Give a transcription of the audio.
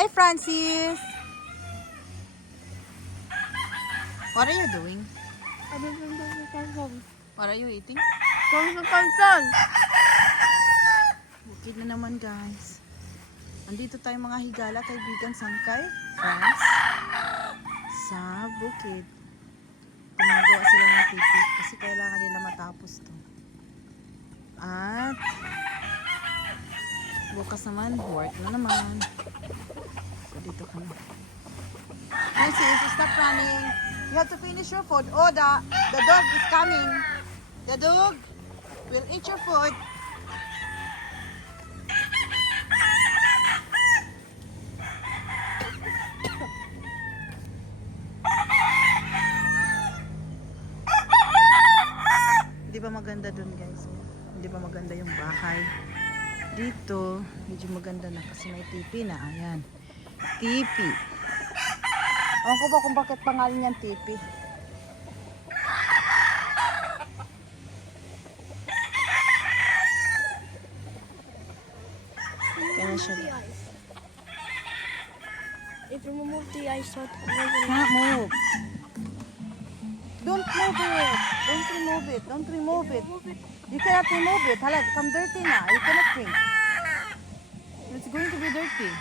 Hi, Francis. What are you doing? What are you eating? Bukid na naman, guys. Andito tayo mga higala, kaibigan, sangkay, friends, sa bukid. Gumagawa sila ng tipi kasi kailangan nila matapos to. At bukas naman, work na naman. So, dito ka na. Francis, stop running. You have to finish your food. Oh, the dog is coming. The dog will eat your food. Hindi ba maganda dun, guys? Hindi ba maganda yung bahay? Dito, medyo maganda na kasi may tipi na. Ayan. Tipi. Ewan ko ba kung bakit pangalan niyan tipi. Kaya siya. If you remove the ice, what? Can't move. Don't move it. Don't remove it. Don't remove it. You cannot remove it. Hala, become dirty na. You cannot drink. It's going to be dirty.